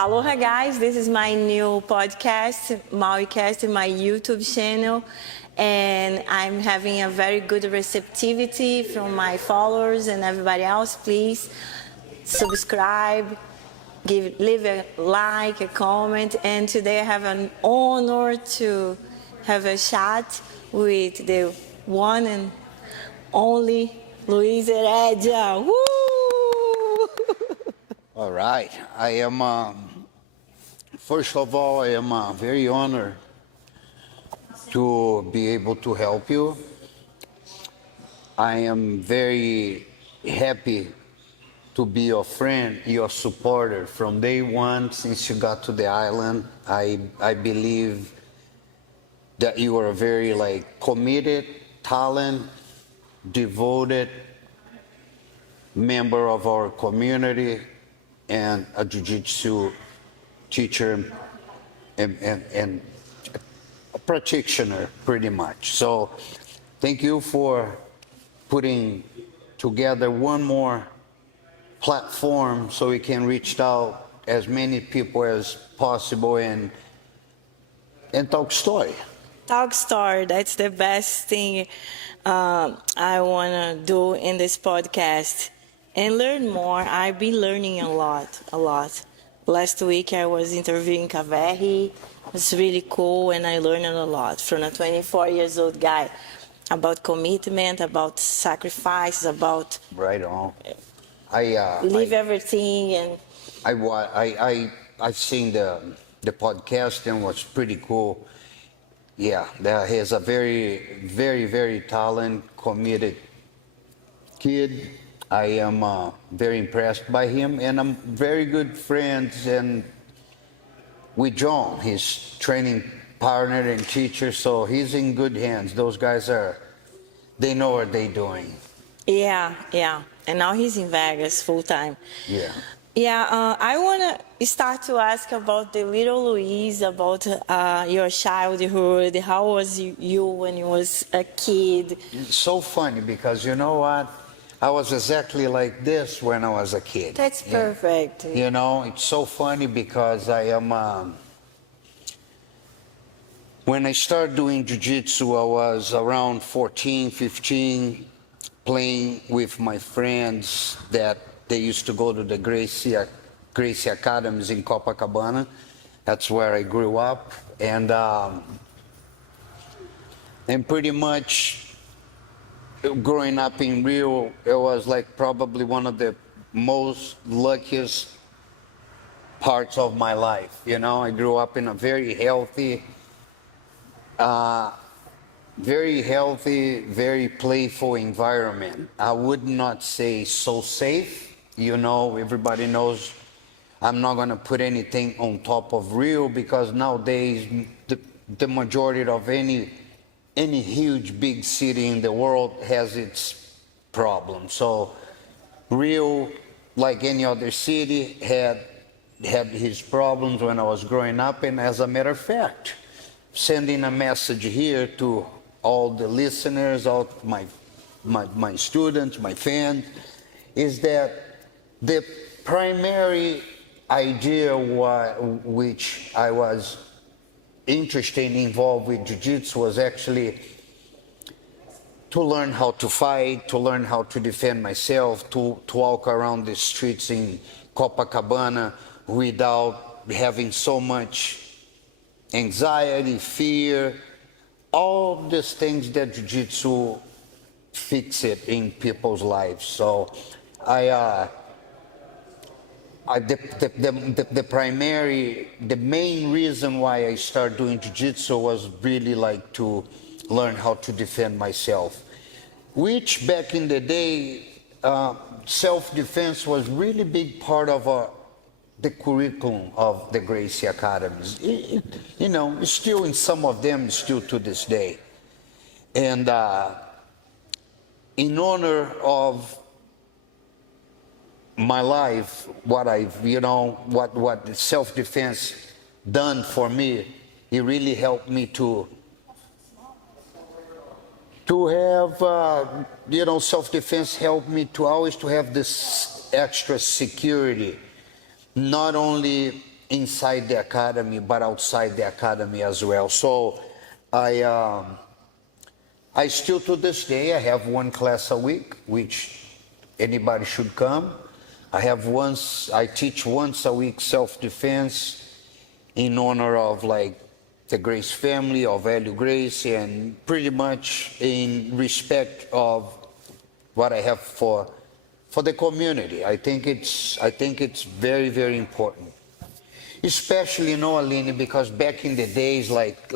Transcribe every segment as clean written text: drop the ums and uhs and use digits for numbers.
Aloha guys, this is my new podcast, MauiCast, my YouTube channel, and I'm having a very good receptivity from my followers and everybody else. Please subscribe, leave a like, a comment, and today I have an honor to have a chat with the one and only Luis Heredia. Woo! All right. I am, first of all, I am very honored to be able to help you. I am very happy to be your friend, your supporter from day one since you got to the island. I believe that you are a very committed, talent, devoted member of our community and a jiu-jitsu teacher and a practitioner, pretty much. So thank you for putting together one more platform so we can reach out as many people as possible and talk story. Talk story, that's the best thing I want to do in this podcast. And learn more. I've been learning a lot. Last week I was interviewing Kaveri. It was really cool, and I learned a lot from a 24-year-old guy about commitment, about sacrifice, about right on. Leave everything. And I've seen the podcast and was pretty cool. Yeah, he is a very, very, very talented, committed kid. I am very impressed by him, and I'm very good friends and with John, his training partner and teacher, so he's in good hands. Those guys they know what they're doing. Yeah. And now he's in Vegas full time. Yeah. Yeah, I want to start to ask about the little Luis, about your childhood. How was you when you was a kid? It's so funny because you know what? I was exactly like this when I was a kid. That's perfect. You know, it's so funny because I am... when I started doing jiu-jitsu, I was around 14, 15, playing with my friends that they used to go to the Gracie Academies in Copacabana. That's where I grew up. And pretty much... growing up in Rio, it was probably one of the most luckiest parts of my life. You know, I grew up in a very healthy, very playful environment. I would not say so safe. You know, everybody knows I'm not going to put anything on top of Rio because nowadays the majority of any huge big city in the world has its problems. So Rio, like any other city, had his problems when I was growing up. And as a matter of fact, sending a message here to all the listeners, all my students, my fans, is that the primary idea which I was interested involved with jiu-jitsu was actually to learn how to fight, to learn how to defend myself, to walk around the streets in Copacabana without having so much anxiety, fear, all these things that jiu-jitsu fix it in people's lives. So the main reason why I started doing jiu-jitsu was really to learn how to defend myself, which back in the day, self-defense was really big part of the curriculum of the Gracie Academies. You know, still in some of them, still to this day. And in honor of my life, what self-defense done for me, it really helped me to have, self-defense helped me to always to have this extra security, not only inside the academy, but outside the academy as well. So I still, to this day, I have one class a week, which anybody should come. I teach once a week self-defense in honor of like the Grace family, of Hélio Gracie, and pretty much in respect of what I have for the community. I think it's very, very important. Especially, Aline, because back in the days, like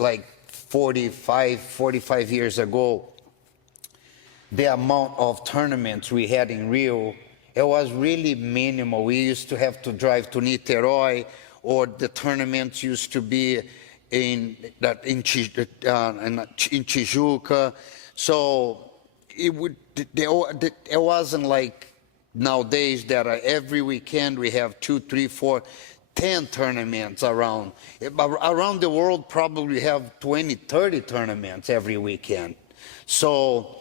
45 years ago, the amount of tournaments we had in Rio, it was really minimal. We used to have to drive to Niterói, or the tournaments used to be in Tijuca. So it wasn't like nowadays that every weekend we have 2, 3, 4, 10 tournaments around. Around the world, probably have 20, 30 tournaments every weekend. So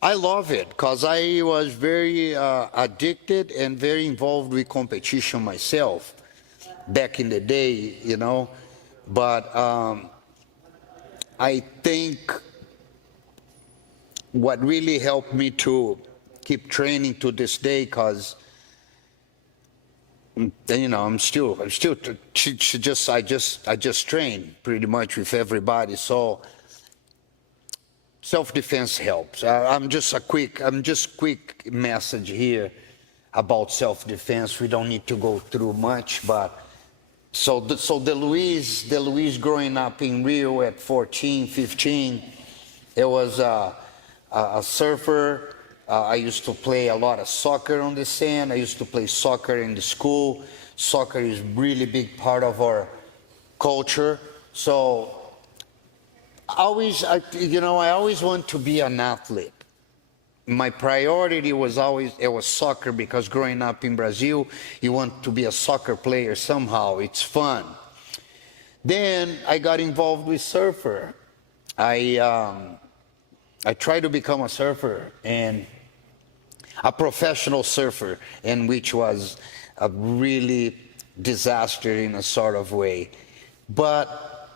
I love it because I was very addicted and very involved with competition myself back in the day, But I think what really helped me to keep training to this day, because I just train pretty much with everybody. So self-defense helps. I'm just quick message here about self-defense. We don't need to go through much, but so the Luis growing up in Rio at 14, 15, it was a surfer. I used to play a lot of soccer on the sand. I used to play soccer in the school. Soccer is really big part of our culture. So I always want to be an athlete. My priority was always, it was soccer, because growing up in Brazil, you want to be a soccer player somehow. It's fun. Then I got involved with surfer. I tried to become a surfer, and a professional surfer, and which was a really disaster in a sort of way. But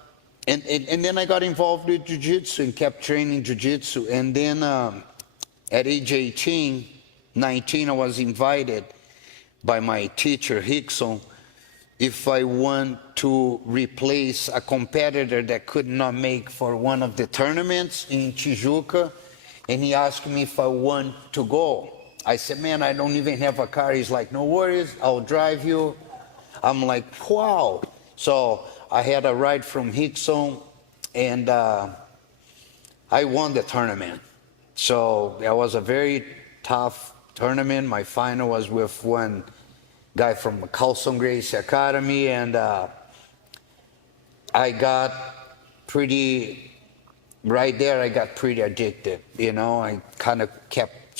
and then I got involved with jiu-jitsu and kept training jiu-jitsu. And then at age 18, 19, I was invited by my teacher, Rickson, if I want to replace a competitor that could not make for one of the tournaments in Tijuca. And he asked me if I want to go. I said, man, I don't even have a car. He's like, no worries, I'll drive you. I'm like, wow. So I had a ride from Rickson, and I won the tournament. So that was a very tough tournament. My final was with one guy from Rickson Gracie Academy, and I got pretty, right there, I got pretty addicted. I kind of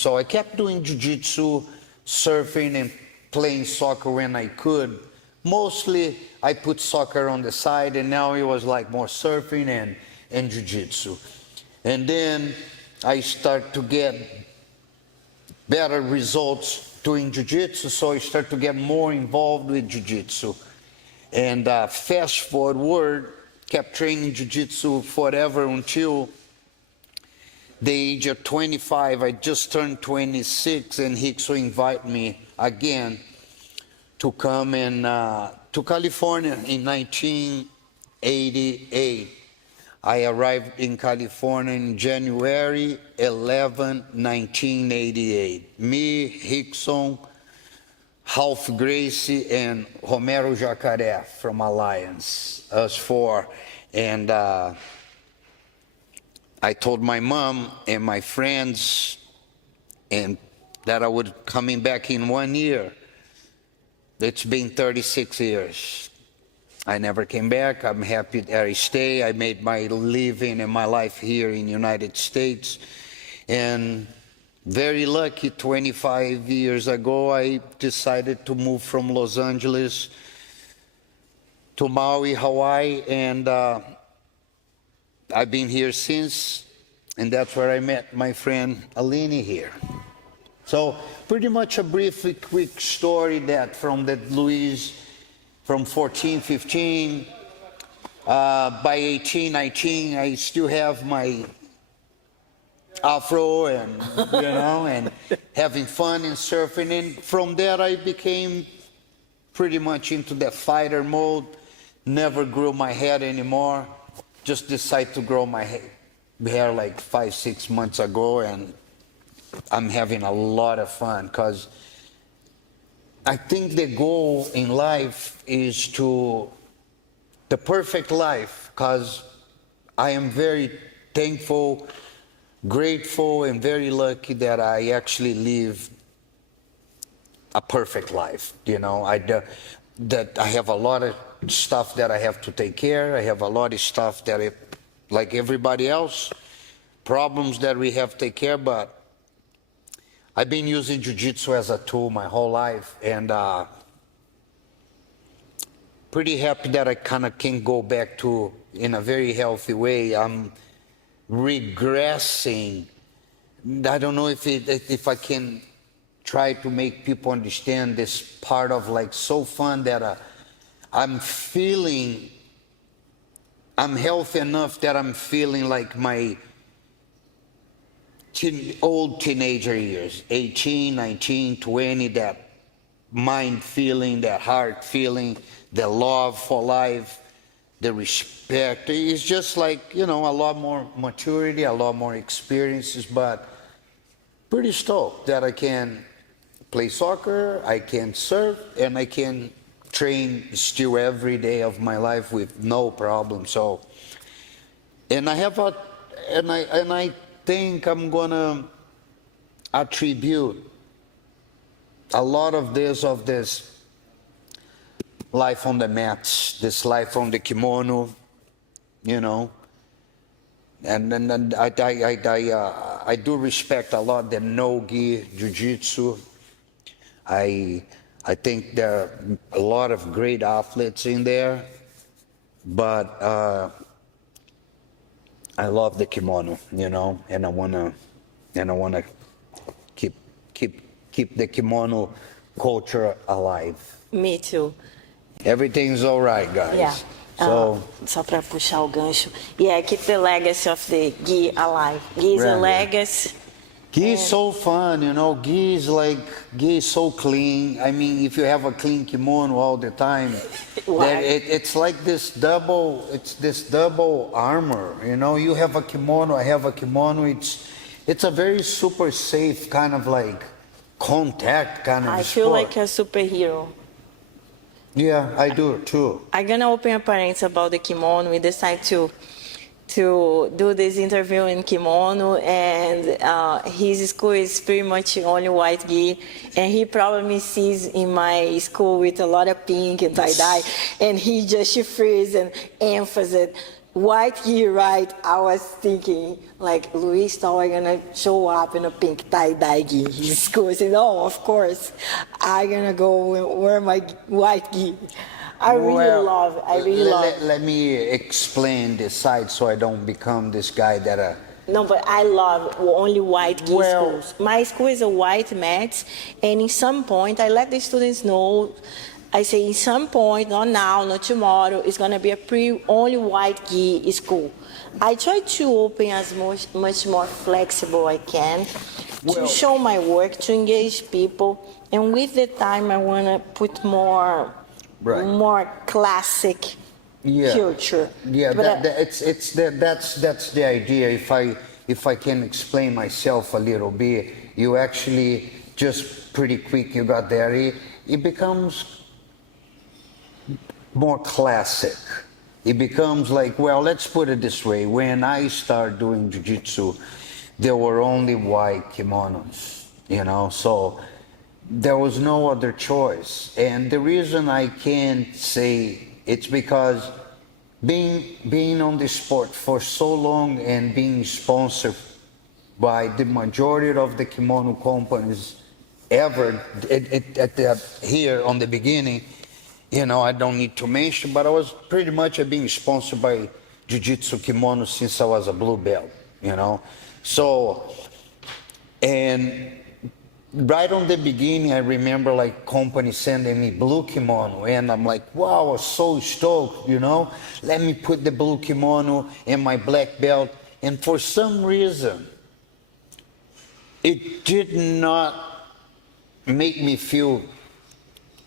I kept doing jiu-jitsu, surfing, and playing soccer when I could. Mostly, I put soccer on the side, and now it was like more surfing and jiu-jitsu. And then I start to get better results doing jiu-jitsu, so I start to get more involved with jiu-jitsu. And fast forward, kept training jiu-jitsu forever until the age of 25. I just turned 26, and Rickson invited me again to come to California in 1988. I arrived in California in January 11, 1988. Me, Rickson, Ralph Gracie, and Romero Jacaré from Alliance, us four. And I told my mom and my friends and that I would coming back in 1 year. It's been 36 years. I never came back. I'm happy that I stay. I made my living and my life here in the United States. And very lucky, 25 years ago, I decided to move from Los Angeles to Maui, Hawaii, and I've been here since, and that's where I met my friend Aline here. So pretty much a brief, quick story that from that Luis from 14, 15. By 18, 19, I still have my afro and, and having fun and surfing. And from there, I became pretty much into that fighter mode. Never grew my hair anymore. Just decided to grow my hair like 5-6 months ago, and I'm having a lot of fun because I think the goal in life is the perfect life, because I am very thankful, grateful, and very lucky that I actually live a perfect life. That I have a lot of stuff that I have to take care. I have a lot of stuff that, like everybody else, problems that we have to take care. But I've been using jiu-jitsu as a tool my whole life, and pretty happy that I kind of can go back to in a very healthy way. I'm regressing. I don't know if I can try to make people understand this part of like so fun that I'm healthy enough that I'm feeling like my old teenager years, 18, 19, 20, that mind feeling, that heart feeling, the love for life, the respect. It's just like, a lot more maturity, a lot more experiences, but pretty stoked that I can play soccer, I can surf, and I can train still every day of my life with no problem. So, and I think I'm gonna attribute a lot of this life on the mats, this life on the kimono, and I do respect a lot the no-gi jiu-jitsu. I think there are a lot of great athletes in there, but I love the kimono, and I wanna keep the kimono culture alive. Me too. Everything's all right, guys. Yeah. So, Só para puxar o gancho. Yeah, keep the legacy of the gi alive. Gi is a Right. legacy. gi is so fun, Gi is so clean. I mean, if you have a clean kimono all the time, then it's like this double armor. You have a kimono, I have a kimono. It's a very super safe kind of like contact kind of I sport. feel like a superhero. Yeah, I do too. I'm gonna open a parenthesis about the kimono. We decided to do this interview in kimono, and his school is pretty much only white gi, and he probably sees in my school with a lot of pink and tie-dye, and he just freezes and emphasizes white gi, right? I was thinking, like, Luis, now I'm gonna show up in a pink tie-dye gi in his school. I said, no, of course, I'm gonna go wear my white gi. I really love it. Let me explain this side so I don't become this guy that... No, but I love only white gi Well- schools. My school is a white mat, and in some point, I let the students know, I say, in some point, not now, not tomorrow, it's going to be a only white gi school. I try to open as much more flexible I can to show my work, to engage people, and with the time, I want to put more classic culture. Yeah, But that's the idea. If I can explain myself a little bit, you actually just pretty quick you got there. It becomes more classic. It becomes like, well, let's put it this way. When I started doing jiu-jitsu, there were only white kimonos, so there was no other choice. And the reason I can't say it's because being on this sport for so long and being sponsored by the majority of the kimono companies ever here on the beginning, I don't need to mention, but I was pretty much being sponsored by Jiu-Jitsu kimono since I was a blue belt, So, and right on the beginning, I remember like company sending me blue kimono, and I'm like, wow, I was so stoked, you know. Let me put the blue kimono in my black belt, and for some reason, it did not make me feel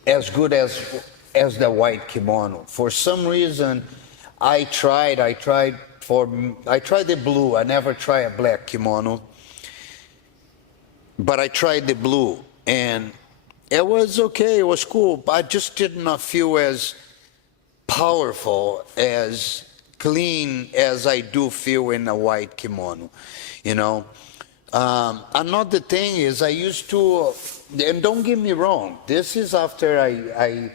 as good as the white kimono. For some reason, I tried the blue. I never tried a black kimono. But I tried the blue, and it was okay, it was cool, but I just did not feel as powerful, as clean as I do feel in a white kimono, you know. Another thing is I used to, and don't get me wrong, this is after I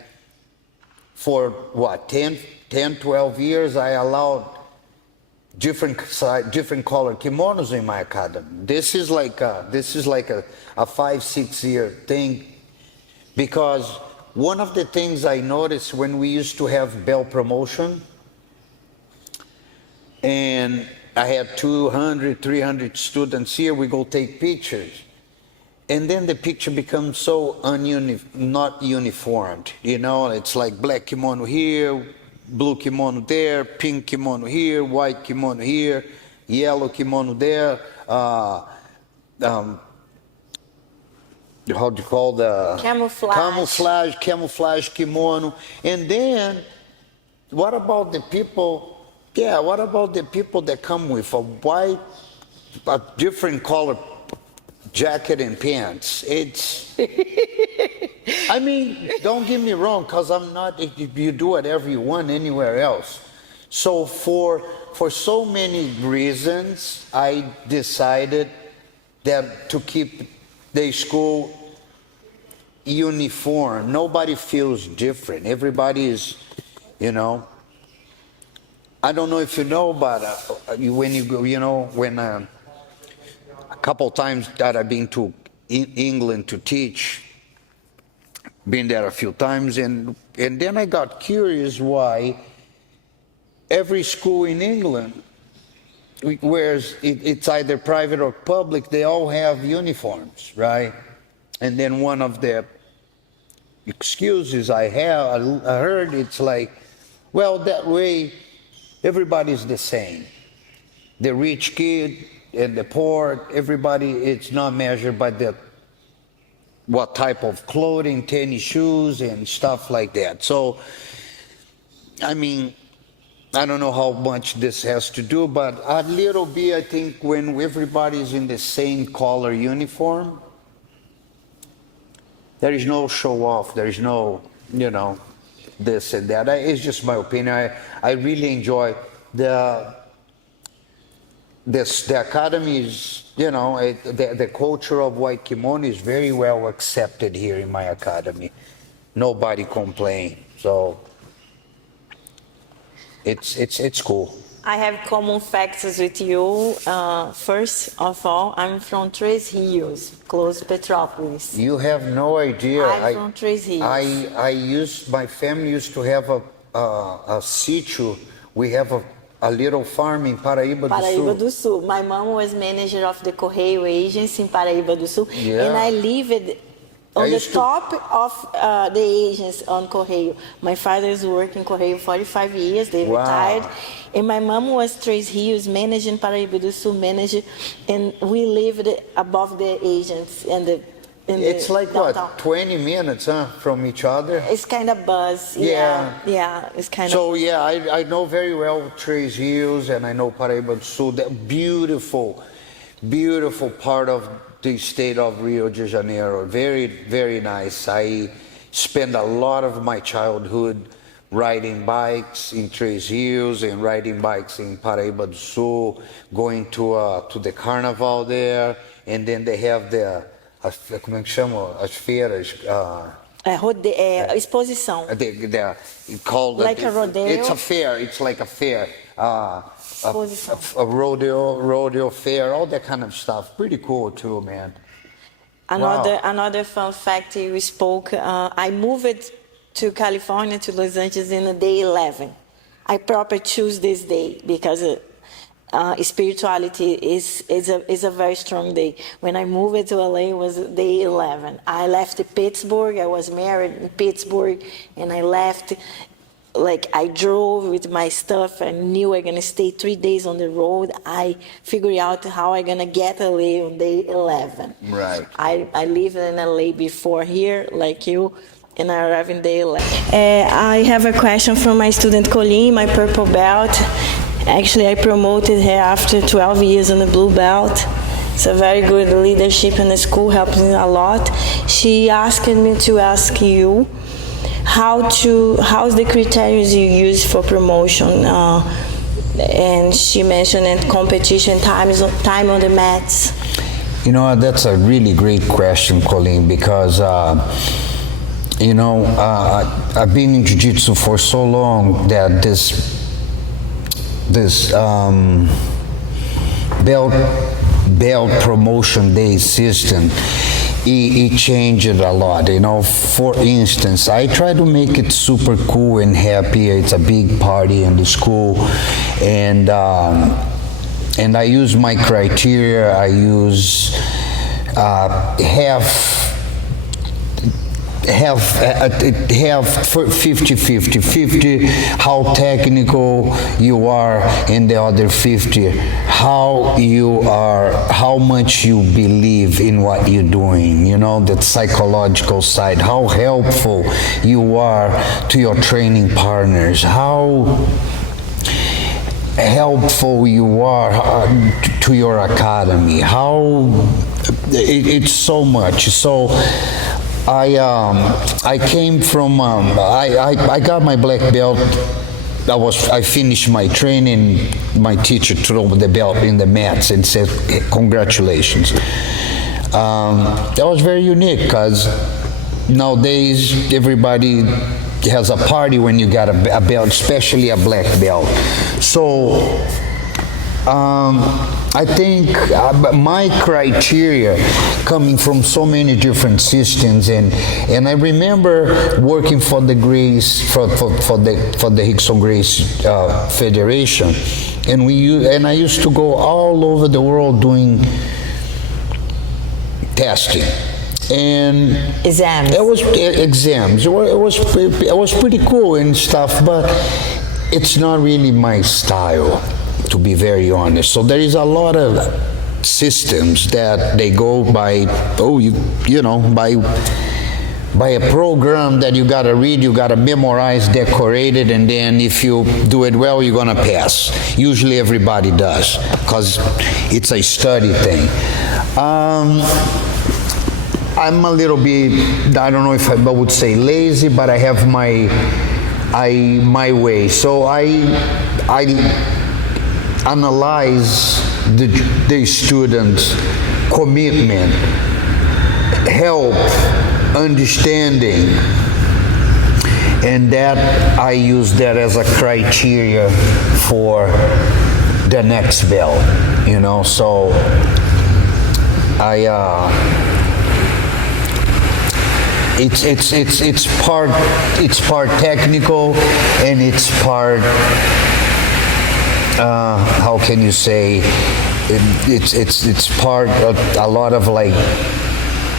for what, 12 years, I allowed different color kimonos in my academy. This is like a 5-6 year thing, because one of the things I noticed when we used to have belt promotion, and I had 200, 300 students here, we go take pictures, and then the picture becomes so not uniformed, you know. It's like black kimono here, blue kimono there, pink kimono here, white kimono here, yellow kimono there, how do you call the camouflage kimono. And then what about the people that come with a different color jacket and pants? It's I mean, don't get me wrong, because I'm not, you do whatever you want anywhere else. So for so many reasons, I decided that to keep the school uniform. Nobody feels different. Everybody is, you know. I don't know if you know, but when you go, you know, when a couple times that I've been to England to teach, been there a few times, and then I got curious why every school in England, where it's either private or public, they all have uniforms, right? And then one of the excuses I heard, it's like, well, that way everybody's the same. The rich kid and the poor, everybody, it's not measured by what type of clothing, tennis shoes, and stuff like that. So, I mean, I don't know how much this has to do, but a little bit, I think, when everybody's in the same color uniform, there is no show off, there is no, you know, this and that. It's just my opinion. I really enjoy the academy is, you know, the culture of white kimono is very well accepted here in my academy. Nobody complains, so it's cool. I have common facts with you. First of all, I'm from Três Rios, close to Petrópolis. You have no idea. I'm from Três Rios. My family used to have a sítio. We have a little farm in Paraíba do Sul. My mom was manager of the Correio agency in Paraíba do Sul, yeah. And I lived on the top of the agents on Correio. My father is working Correio 45 years, they retired. And my mom was Três Rios, managing Paraíba do Sul, manager, and we lived above the agents and it's like downtown. What, 20 minutes, from each other? It's kind of buzz, yeah, it's kind of. So yeah, I know very well Três Rios, and I know Paraíba do Sul, that beautiful, beautiful part of the state of Rio de Janeiro. Very, very nice. I spent a lot of my childhood riding bikes in Três Rios and riding bikes in Paraíba do Sul, going to the carnival there, and then they have como é que chama? As feiras. Exposição. Called like a rodeo. It's a fair. It's like a fair. A rodeo fair, all that kind of stuff. Pretty cool too, man. Another fun fact we spoke. I moved to California, to Los Angeles, in day 11. I proper choose this day because spirituality is a very strong day. When I moved to LA, it was day 11. I left Pittsburgh. I was married in Pittsburgh, and I left. Like, I drove with my stuff and knew I'm gonna stay 3 days on the road. I figured out how I'm gonna get LA on day 11. Right. I lived in LA before here, like you, and I arrived in day 11. I have a question from my student Colleen, my purple belt. Actually, I promoted her after 12 years on the blue belt. It's a very good leadership in the school, helps me a lot. She asked me to ask you, how's the criteria you use for promotion? And she mentioned that competition time on the mats. You know, that's a really great question, Colleen, because you know, I've been in Jiu-Jitsu for so long that this belt promotion day system, it changed a lot. You know, for instance, I try to make it super cool and happy. It's a big party in the school, and I use my criteria. I use half 50 how technical you are, and the other 50 how much you believe in what you're doing, you know, that psychological side, how helpful you are to your training partners, how helpful you are to your academy, how it's so much. So I came from I got my black belt. I finished my training. My teacher threw the belt in the mats and said, "Congratulations." That was very unique because nowadays everybody has a party when you got a belt, especially a black belt. So I think my criteria coming from so many different systems, and I remember working for the Rickson Gracie Federation, and I used to go all over the world doing testing and exams. It was exams. It was pretty cool and stuff, but it's not really my style, to be very honest. So there is a lot of systems that they go by, by a program that you gotta read, you gotta memorize, decorate it, and then if you do it well, you're gonna pass. Usually everybody does, because it's a study thing. I'm a little bit, I don't know if I would say lazy, but I have my way. So I analyze the students' commitment, help, understanding, and that I use that as a criteria for the next belt, you know. So it's part technical, and it's part how can you say, it's part of a lot of like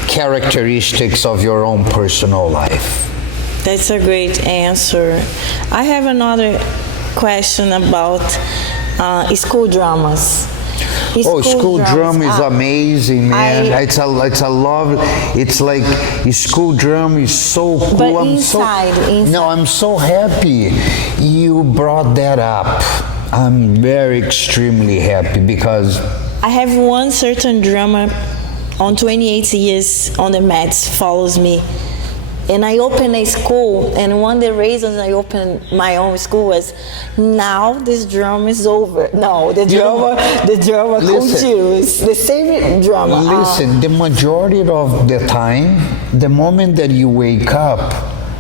characteristics of your own personal life. That's a great answer. I have another question about school dramas. School drama is amazing, man. It's a love. It's like school drama is so cool. But inside. No, I'm so happy you brought that up. I'm very extremely happy because I have one certain drama on 28 years on the mats follows me. And I opened a school, and one of the reasons I opened my own school was, now this drama is over. No, the drama continues. The same drama. Listen, the majority of the time, the moment that you wake up,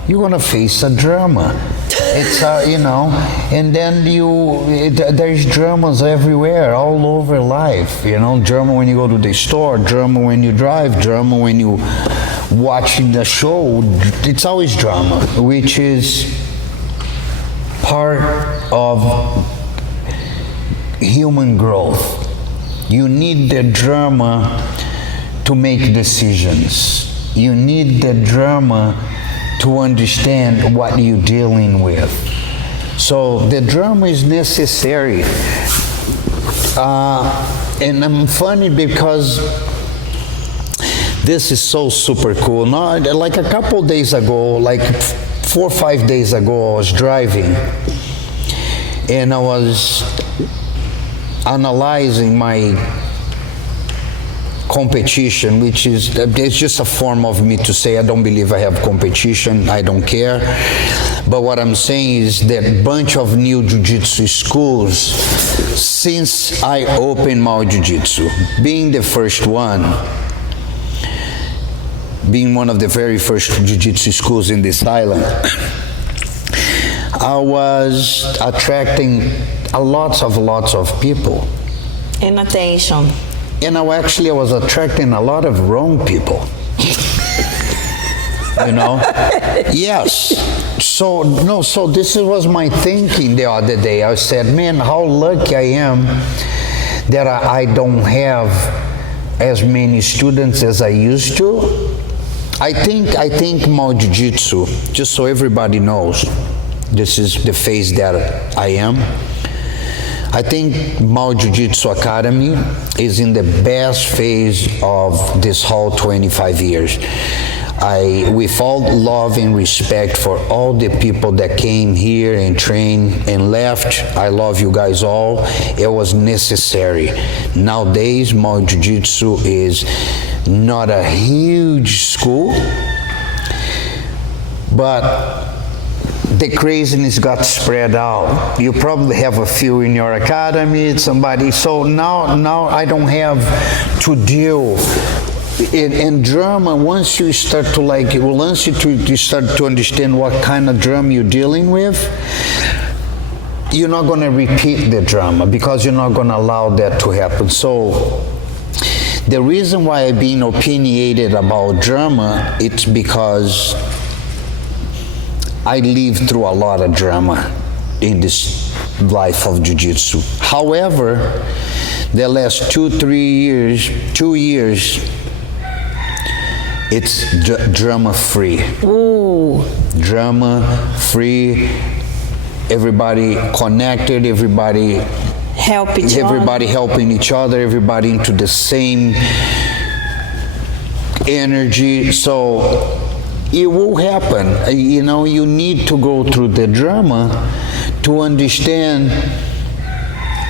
you're gonna face a drama. It's and then there's dramas everywhere, all over life. You know, drama when you go to the store, drama when you drive, drama when you watching the show. It's always drama, which is part of human growth. You need the drama to make decisions. You need the drama to understand what you're dealing with. So the drama is necessary. And I'm funny because this is so super cool. Now, like a couple days ago, like 4 or 5 days ago, I was driving and I was analyzing my competition, which is, it's just a form of me to say I don't believe I have competition, I don't care. But what I'm saying is that bunch of new jiu-jitsu schools, since I opened Maui Jiu-Jitsu, being the first one, being one of the very first jiu-jitsu schools in this island, I was attracting lots of people. And attention. And I was attracting a lot of wrong people. You know? Yes. So this was my thinking the other day. I said, man, how lucky I am that I don't have as many students as I used to. I think Maui Jiu-Jitsu, just so everybody knows, this is the phase that I am. I think Maui Jiu-Jitsu Academy is in the best phase of this whole 25 years. With all love and respect for all the people that came here and trained and left, I love you guys all. It was necessary. Nowadays, Maui Jiu-Jitsu is not a huge school, but the craziness got spread out. You probably have a few in your academy, somebody. So now I don't have to deal. In drama, once you start to start to understand what kind of drama you're dealing with, you're not going to repeat the drama because you're not going to allow that to happen. So the reason why I've been opinionated about drama, it's because I lived through a lot of drama in this life of jiu-jitsu. However, the last 2 years, it's drama-free. Ooh. Drama-free, everybody connected, everybody helping each other, everybody into the same energy. So it will happen. You know, you need to go through the drama to understand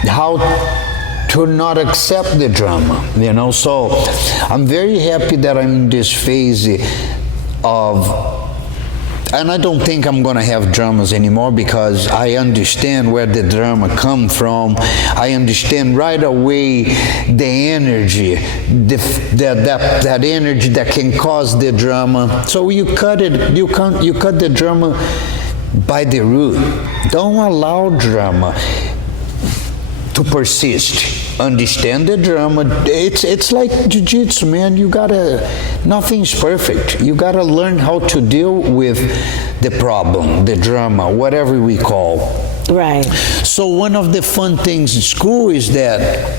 how to not accept the drama, you know. So I'm very happy that I'm in this phase of, and I don't think I'm going to have dramas anymore because I understand where the drama come from. I understand right away the energy, that energy that can cause the drama. So you cut the drama by the root. Don't allow drama to persist. Understand the drama. It's like jiu-jitsu, man. Nothing's perfect. You gotta learn how to deal with the problem, the drama, whatever we call. Right. So one of the fun things in school is that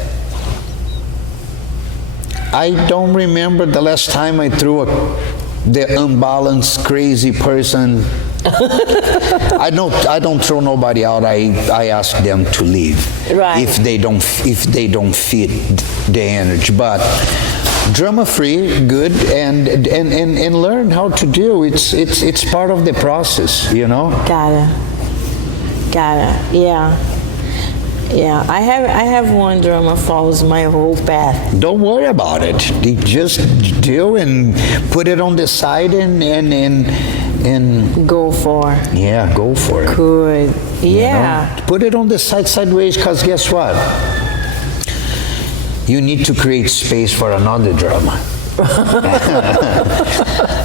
I don't remember the last time I threw the unbalanced, crazy person. I don't throw nobody out. I ask them to leave, right, if they don't fit the energy. But drama free, good, and learn how to deal. It's part of the process, you know. Got it. Yeah. I have one drama follows my whole path. Don't worry about it. You just deal and put it on the side and go for. Yeah, go for it. Good. Yeah. You know? Put it on the sideways, because guess what? You need to create space for another drama.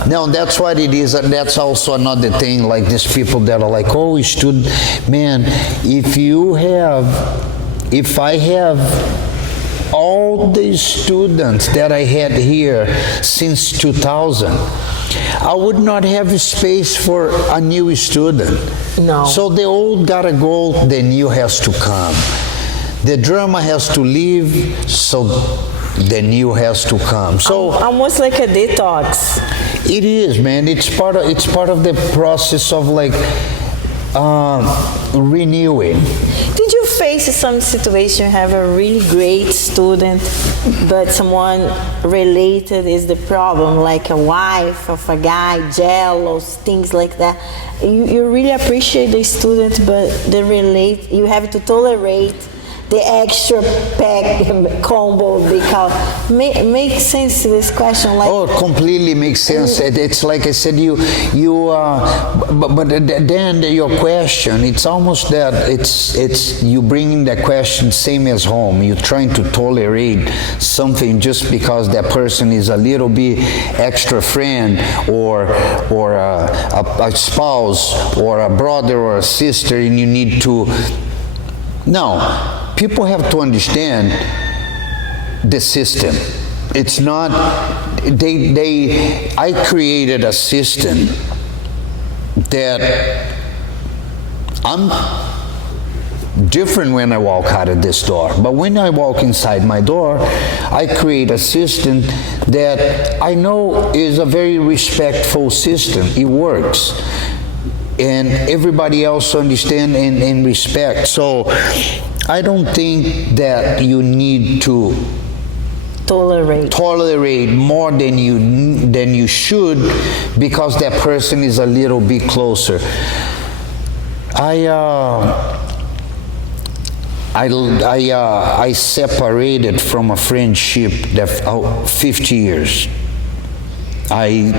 No, that's what it is. That's also another thing, like these people that are like, oh, we stood, man, if I have all these students that I had here since 2000, I would not have space for a new student. No. So the old gotta go, the new has to come. The drama has to leave, so the new has to come. So almost like a detox. it is, man. It's part of the process of like renewing. Did you face some situation, you have a really great student, but someone related is the problem, like a wife of a guy, jealous, things like that? You really appreciate the student, but you have to tolerate the extra pack combo because makes sense to this question. Like, Oh, it completely makes sense. It's like I said, but then your question, it's almost that it's you bringing that question same as home. You're trying to tolerate something just because that person is a little bit extra friend or a spouse or a brother or a sister, and you need to. No, people have to understand the system. It's not, I created a system that I'm different when I walk out of this door. But when I walk inside my door, I create a system that I know is a very respectful system. It works. And everybody else understand and respect. So I don't think that you need to tolerate more than you should because that person is a little bit closer. I separated from a friendship that 50 years. I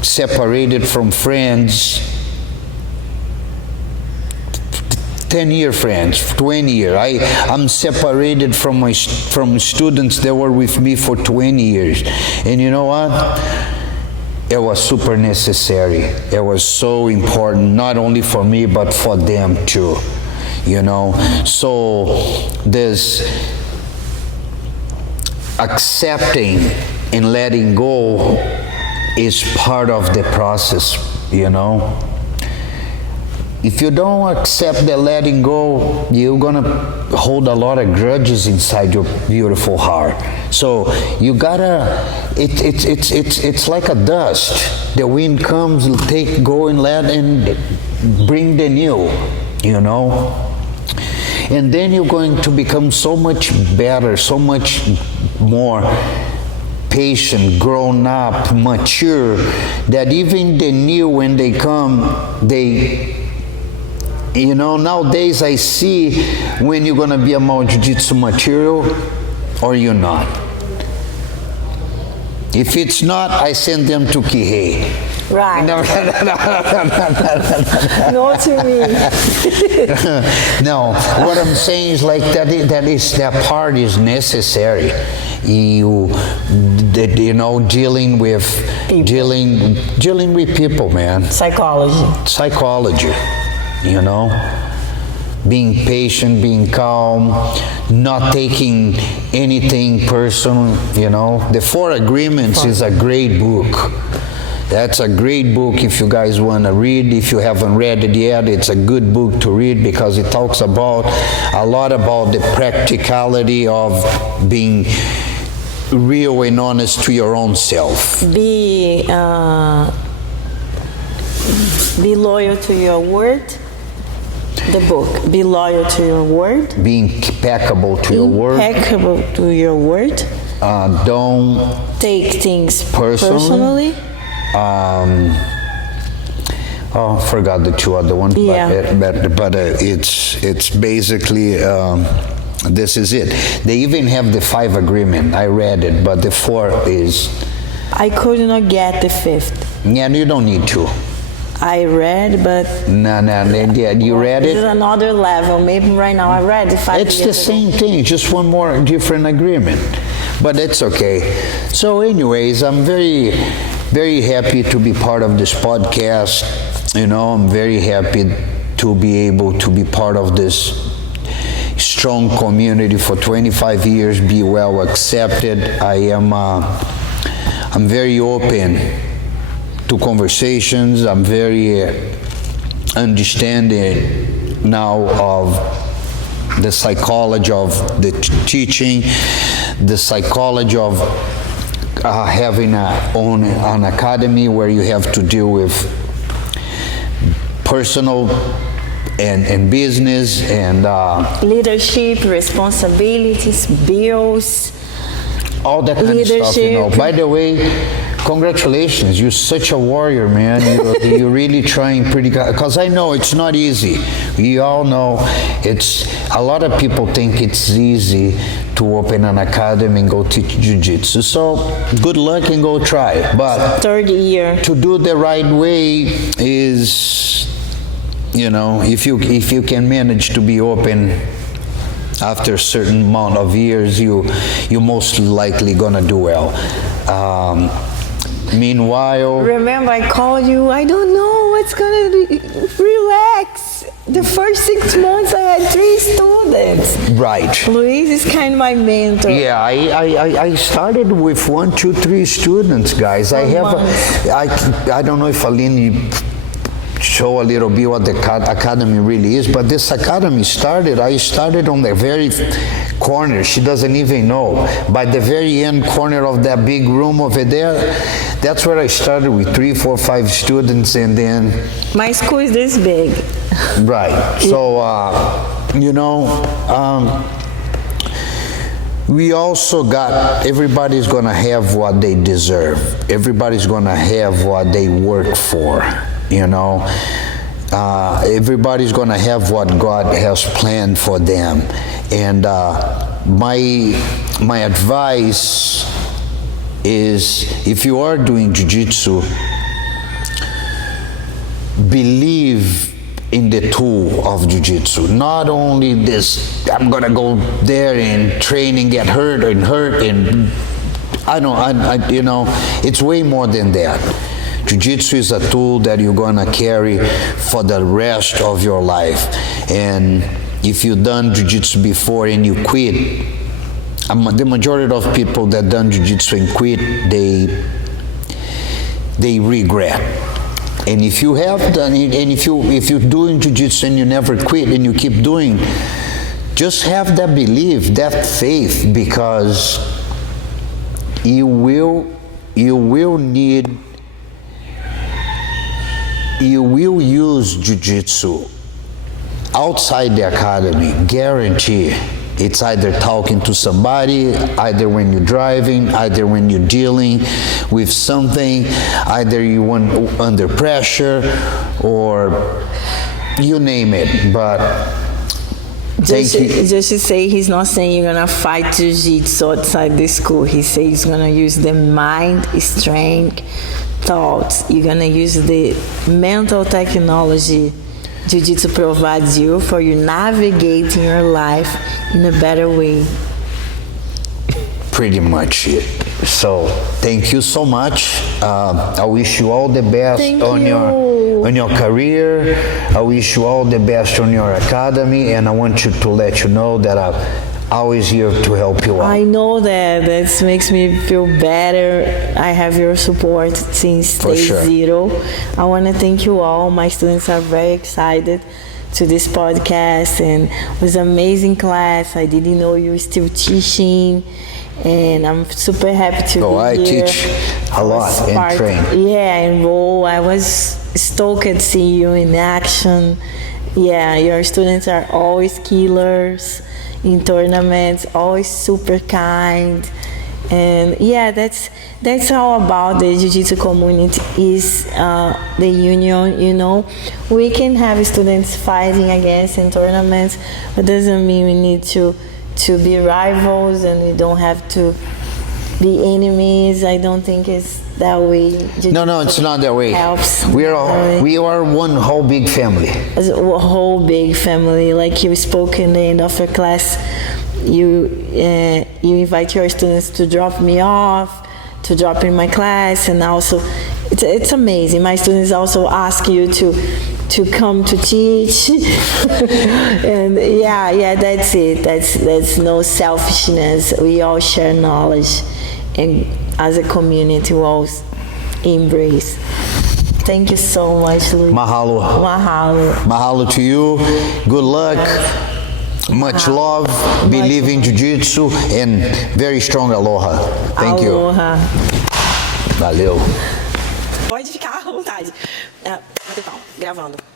separated from friends, 10-year friends, 20-year. I'm separated from students that were with me for 20 years. And you know what? It was super necessary. It was so important, not only for me, but for them too. You know? So this accepting and letting go is part of the process, you know? If you don't accept the letting go, you're gonna hold a lot of grudges inside your beautiful heart. So you gotta, it's like a dust. The wind comes, go and bring the new, you know? And then you're going to become so much better, so much more patient, grown up, mature, that even the new, when they come, you know, nowadays I see when you're gonna be a Maui Jiu-Jitsu material or you're not. If it's not, I send them to Kihei. Right. No, Not to me. No, what I'm saying is like that part is necessary. You know, dealing with people, man. Psychology. You know, being patient, being calm, not taking anything personal. You know, The 4 Agreements is a great book. That's a great book if you guys want to read. If you haven't read it yet, it's a good book to read because it talks a lot about the practicality of being real and honest to your own self. Be loyal to your word. The book. Be loyal to your word. Be impeccable to your word. Impeccable to your word. Don't take things personally. I forgot the 2 other ones, yeah. but it's basically this is it. They even have the 5 agreement. I read it, but the 4 is. I could not get the 5th. Yeah, you don't need to. I read, but no, yeah, you read it. It's another level. Maybe right now I read the 5 It's the same thing, just one more different agreement, but it's okay. So, anyways, I'm very, very happy to be part of this podcast. You know, I'm very happy to be able to be part of this strong community for 25 years. Be well accepted. I'm very open to conversations. I'm very understanding now of the psychology of the teaching, the psychology of having an academy where you have to deal with personal and business and leadership, responsibilities, bills, all that kind of stuff, you know. By the way, congratulations, you're such a warrior, man. You're really trying pretty good, because I know it's not easy. We all know it's, a lot of people think it's easy to open an academy and go teach jiu-jitsu. So good luck and go try. But third year. To do the right way is, you know, if you can manage to be open after a certain amount of years, you're most likely gonna do well. Meanwhile, remember I called you, I don't know what's gonna be, relax. The first 6 months I had 3 students. right. Luis is kind of my mentor. Yeah, I started with 1, 2, 3 students, guys. I don't know if Aline show a little bit what the academy really is, but this academy I started on the very corner. She doesn't even know. By the very end corner of that big room over there, that's where I started with 3, 4, 5 students, and then... My school is this big. Right. So, you know, we also got, everybody's gonna have what they deserve. Everybody's gonna have what they work for. You know, everybody's gonna have what God has planned for them, and my advice is, if you are doing jiu-jitsu, believe in the tool of jiu-jitsu. Not only this, I'm gonna go there and train and get hurt, and you know, it's way more than that. Jiu-jitsu is a tool that you're gonna carry for the rest of your life. And if you've done jiu-jitsu before and you quit, the majority of people that done jiu-jitsu and quit, they regret. And if you have done it, and if you're doing jiu-jitsu and you never quit and you keep doing, just have that belief, that faith, because you will use jiu-jitsu outside the academy, guarantee. It's either talking to somebody, either when you're driving, either when you're dealing with something, either you want under pressure, or you name it. But just to say, he's not saying you're gonna fight jiu-jitsu outside the school. He says he's gonna use the mind, strength, thoughts. You're gonna use the mental technology jiu-jitsu provides you for you navigating your life in a better way. Pretty much it. So thank you so much. I wish you all the best on your career. I wish you all the best on your academy, and I want you to let you know that I'm always here to help you out. I know that. That makes me feel better. I have your support since day zero. I want to thank you all. My students are very excited to this podcast, and it was an amazing class. I didn't know you were still teaching, and I'm super happy to be here. I teach a lot and train. Yeah, and roll. I was stoked to see you in action. Yeah, your students are always killers in tournaments, always super kind. And yeah, that's all about the jiu-jitsu community, is the union, you know. We can have students fighting against in tournaments, but doesn't mean we need to be rivals, and we don't have to be enemies. I don't think it's that way. No, it's not that way. Helps. We are one whole big family. As a whole big family. Like you spoke in the end of your class, you invite your students to drop me off, to drop in my class, and also it's amazing. My students also ask you to come to teach. And yeah, that's it. That's no selfishness. We all share knowledge, and as a community we all embrace. Thank you so much, Luis. Mahalo. Mahalo. Mahalo to you. Good luck Much love, believe in Jiu-Jitsu, and very strong aloha. Thank you. Aloha. Valeu. Pode ficar à vontade. Bater palma, gravando.